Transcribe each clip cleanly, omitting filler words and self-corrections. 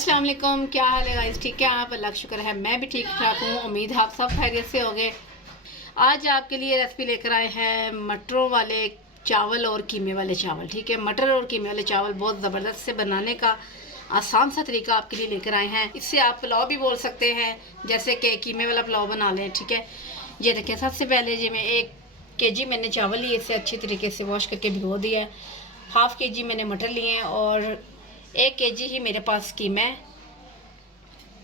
अस्सलाम वालेकुम, क्या हाल है गाइस? ठीक है आप? अल्लाह का शुक्र है मैं भी ठीक ठाक हूँ। उम्मीद है आप सब खैरियत से होंगे। आज आपके लिए रेसिपी लेकर आए हैं मटरों वाले चावल और कीमे वाले चावल। ठीक है, मटर और कीमे वाले चावल बहुत ज़बरदस्त से बनाने का आसान सा तरीका आपके लिए लेकर आए हैं। इससे आप पुलाव भी बोल सकते हैं, जैसे कि कीमे वाला पुलाव बना लें। ठीक है, ये देखिए सबसे पहले जी मैं 1 kg मैंने चावल लिए, इसे अच्छी तरीके से वॉश करके भिगो दिया है। ½ kg मैंने मटर लिए हैं और 1 kg ही मेरे पास कीमा है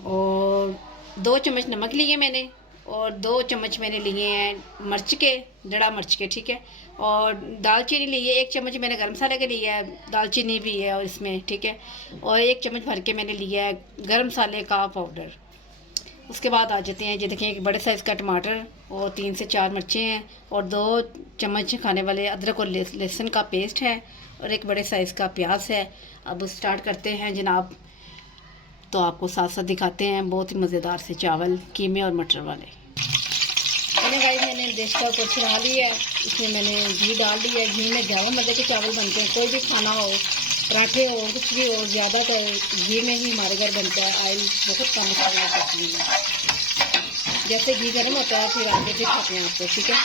और 2 चम्मच नमक लिए मैंने और 2 चम्मच मैंने लिए हैं मिर्च के, दड़ा मिर्च के। ठीक है, और दालचीनी ली है 1 चम्मच मैंने गरम मसाले के लिया है, दालचीनी भी है और इसमें। ठीक है, और 1 चम्मच भर के मैंने लिया है गरम मसाले का पाउडर। उसके बाद आ जाते हैं, ये देखें एक बड़े साइज़ का टमाटर और 3 से 4 मिर्चें हैं और 2 चम्मच खाने वाले अदरक और लहसुन का पेस्ट है और एक बड़े साइज़ का प्याज है। अब स्टार्ट करते हैं जनाब, तो आपको साथ साथ दिखाते हैं बहुत ही मज़ेदार से चावल कीमे और मटर वाले। मैंने भाई मैंने देशका को छिड़ा लिया है, इसमें मैंने घी डाल दिया है। घी में ज़्यादा मज़े के चावल बनते हैं, कोई भी खाना हो, पराठे हो, कुछ भी हो, ज़्यादा तो घी में ही हमारे घर बनता है। ऑयल बहुत कम खाना है में, जैसे घी गर्म होता है फिर आगे दिखाते हैं आपको। ठीक है,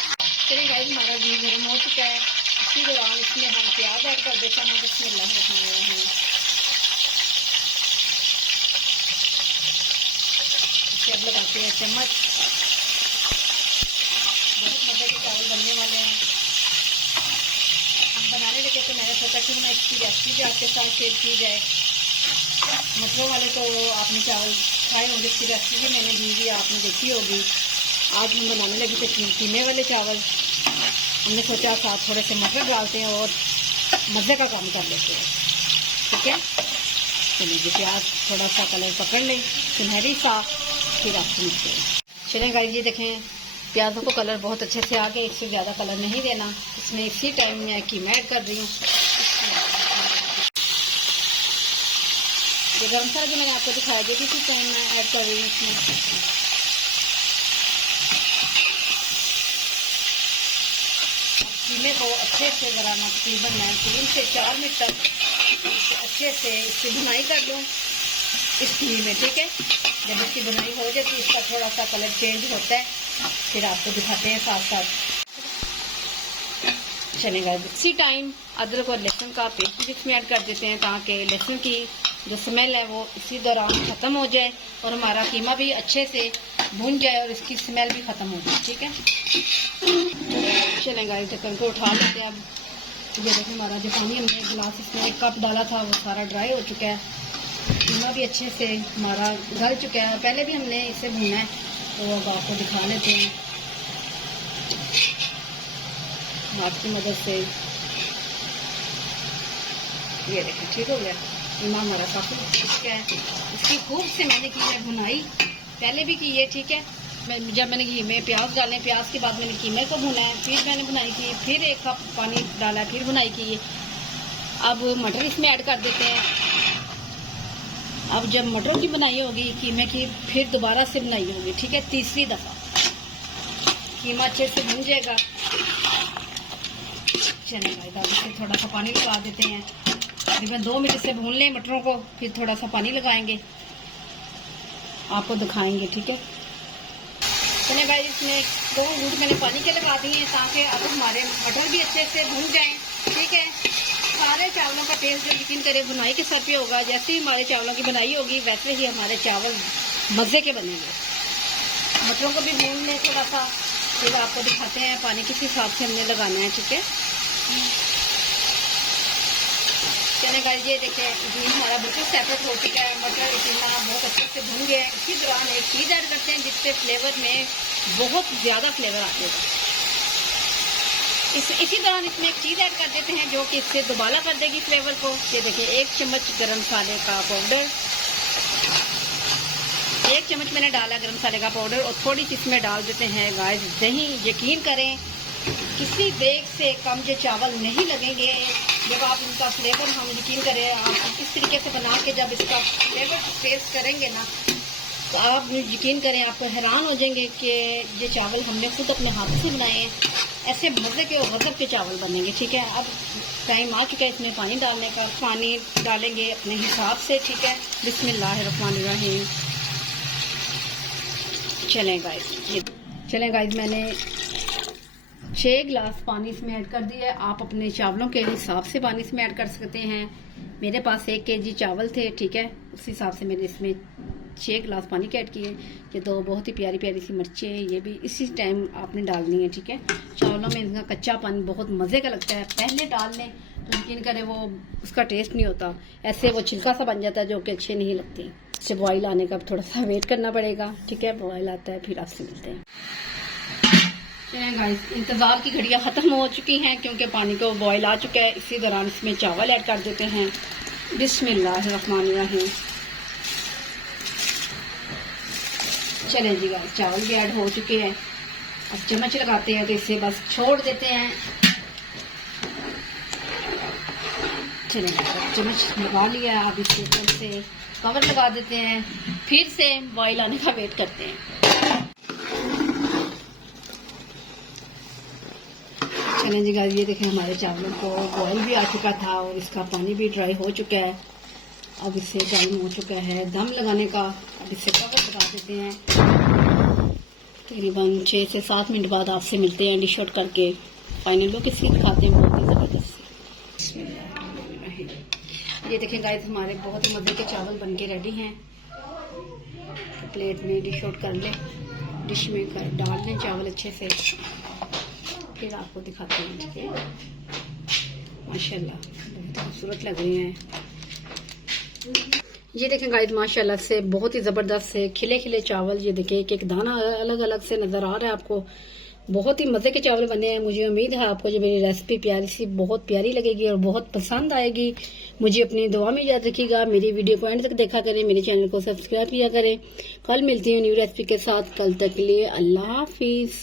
चलिए भाई हमारा घी गर्म हो चुका है। इसी दौरान इसमें हम प्याज ऐड कर देते हैं। बिस्मिल्लाह रहमान रहीम। इसे अब लगाते हैं चम्मच। बहुत मज़े के चावल बनने वाले हैं। हम बनाने लगे तो मैंने सोचा कि मैं इसकी रेसिपी भी आपके साथ शेयर की जाए। मटरों वाले तो आपने चावल खाए होंगे, इसकी रेसिपी भी मैंने दी हुई आपने देखी होगी। आज हम बनाने लगे थे कीमे वाले चावल। हमने सोचा साथ थोड़े से मटर डालते हैं और मज़े का काम कर लेते हैं। ठीक है, चलिए जी प्याज थोड़ा सा कलर पकड़ लें सुनहरी सा, फिर आप सुनते हैं। चलें गाइस, ये देखें प्याज़ों को कलर बहुत अच्छे से आ गया। इससे ज़्यादा कलर नहीं देना। इसमें इसी टाइम में कीमा ऐड कर रही हूँ। ये गरम मसाला जो मैंने आपको दिखाया जो इसी टाइम मैं ऐड कर रही हूँ इसमें। कीमे को अच्छे से ज़रा तकरीबन मैं 3 से 4 मिनट तक अच्छे से इसकी भुनाई कर लूँ इस घी में। ठीक है, जब इसकी भुनाई हो जाती है, इसका थोड़ा सा कलर चेंज होता है, फिर आपको दिखाते हैं साथ साथ। चलेगा इसी टाइम अदरक और लहसुन का पेस्ट भी इसमें ऐड कर देते हैं, ताकि लहसुन की जो स्मेल है वो इसी दौरान ख़त्म हो जाए और हमारा कीमा भी अच्छे से भुन जाए और इसकी स्मेल भी ख़त्म हो जाए। ठीक है, चलेगा इस ढक्कन को उठा लेते हैं। अब ये देखिए हमारा जो पानी हमने गिलास इसमें 1 कप डाला था वो सारा ड्राई हो चुका है। कीमा भी अच्छे से हमारा गल चुका है। पहले भी हमने इसे भुना है, तो अब आपको दिखा लेते हैं हाथ की मदद से। ये देखिए ठीक हो गया कीमा हमारा काफ़ी ठीक है। इसकी खूब से मैंने की है भुनाई, पहले भी की है। ठीक है, जब मैंने घी में प्याज डाले, प्याज के बाद मैंने कीमे को भुना है, फिर मैंने भुनाई की, फिर 1 कप पानी डाला, फिर भुनाई की है। अब मटर इसमें ऐड कर देते हैं। अब जब मटरों की बनाई होगी कीमे की, फिर दोबारा से बनाई होगी। ठीक है, तीसरी दफ़ा कीमा अच्छे से भुन जाएगा। चलिए अब इसे थोड़ा सा पानी लगा देते हैं। तकरीबन 2 मिनट से भून लें मटरों को, फिर थोड़ा सा पानी लगाएंगे, आपको दिखाएंगे। ठीक है, चलिए भाई इसमें 2 घूंट मैंने पानी के लगा दिए हैं, ताकि अब हमारे मटर भी अच्छे से भून जाएं। ठीक है, सारे चावलों का टेस्ट जो यकीन करें भुनाई के सर पे होगा। जैसे ही हमारे चावलों की बनाई होगी वैसे ही हमारे चावल मज़े के बनेंगे। मटरों को भी भून लें थोड़ा सा, फिर आपको दिखाते हैं पानी किस हिसाब से हमने लगाना है। ठीक है, चलिए गाइस ये देखें घी हमारा बिल्कुल सेपरेट हो चुका है। मटर कीमा बहुत अच्छे से भून गया है। इसी दौरान एक चीज़ ऐड करते हैं जिससे फ्लेवर में बहुत ज़्यादा फ्लेवर आते हैं। इसी दौरान इसमें एक चीज़ ऐड कर देते हैं जो कि इससे दोबारा कर देगी फ्लेवर को। ये देखिए 1 चम्मच गरम मसाले का पाउडर, 1 चम्मच मैंने डाला गरम मसाले का पाउडर और थोड़ी सी इसमें डाल देते हैं गाइस दही। यकीन करें किसी बैग से कम ये चावल नहीं लगेंगे जब आप इनका फ्लेवर, हम यकीन करें आप इस तरीके से बना के जब इसका फ्लेवर टेस्ट करेंगे ना, तो आप यकीन करें आपको हैरान हो जाएंगे कि ये चावल हमने खुद अपने हाथ से बनाए हैं। ऐसे मज़े के और गज़ब के चावल बनेंगे, ठीक है। अब टाइम आ चुका है इसमें पानी डालने का। पानी डालेंगे अपने हिसाब से, ठीक है। बिस्मिल्लाहिर्रहमानिर्रहीम। चलें गाइस, मैंने 6 गिलास पानी इसमें ऐड कर दिया है। आप अपने चावलों के हिसाब से पानी इसमें ऐड कर सकते हैं। मेरे पास 1 kg चावल थे, ठीक है। उस हिसाब से मैंने इसमें 6 गिलास पानी के ऐड किए। ये 2 बहुत ही प्यारी प्यारी सी मिर्चें हैं, ये भी इसी टाइम आपने डालनी है, ठीक है। चावलों में इनका कच्चापन बहुत मज़े का लगता है, पहले डाल लें तो यकीन करें वो उसका टेस्ट नहीं होता, ऐसे वो छिलका सा बन जाता है जो कि अच्छे नहीं लगते। इससे बॉयल आने का थोड़ा सा वेट करना पड़ेगा, ठीक है। बॉयल आता है फिर आपसे मिलते हैं। चलें गाइस, इंतज़ार की घड़ियाँ ख़त्म हो चुकी हैं क्योंकि पानी को बॉयल आ चुका है। इसी दौरान इसमें चावल ऐड कर देते हैं। बिस्मिल्लाहिर्रहमानिर्रहीम। चलें जी गाइस, चावल भी ऐड हो चुके हैं। अब चम्मच लगाते हैं तो इसे बस छोड़ देते हैं। चलें, चम्मच लगा लिया। अब इसके ऊपर से कवर लगा देते हैं, फिर से बॉयल आने का वेट करते हैं। चलें जी गाइस, ये देखें हमारे चावलों को बॉयल भी आ चुका था और इसका पानी भी ड्राई हो चुका है। अब इससे टाइम हो चुका है दम लगाने का। अब इससे कवर लगा देते हैं। तकरीबन 6 से 7 मिनट बाद आपसे मिलते हैं डिश आउट करके। फाइनल लुक इसकी दिखाते हैं बहुत ही ज़बरदस्त। ये देखें गाइस, हमारे बहुत ही मज़े के चावल बनके रेडी हैं। तो प्लेट में डिश आउट कर लें, डिश में कर डाल लें चावल अच्छे से, फिर आपको दिखाते हैं, ठीक है। माशाल्लाह बहुत खूबसूरत लग रहे हैं। ये देखें गाइस, माशाल्लाह से बहुत ही ज़बरदस्त से खिले खिले चावल। ये देखें एक एक दाना अलग अलग से नज़र आ रहा है आपको। बहुत ही मज़े के चावल बने हैं। मुझे उम्मीद है आपको जो मेरी रेसिपी प्यारी सी बहुत प्यारी लगेगी और बहुत पसंद आएगी। मुझे अपनी दुआ में याद रखिएगा। मेरी वीडियो को एंड तक देखा करें, मेरे चैनल को सब्सक्राइब किया करें। कल मिलती हूँ न्यू रेसिपी के साथ। कल तक के लिए अल्लाह हाफिज़।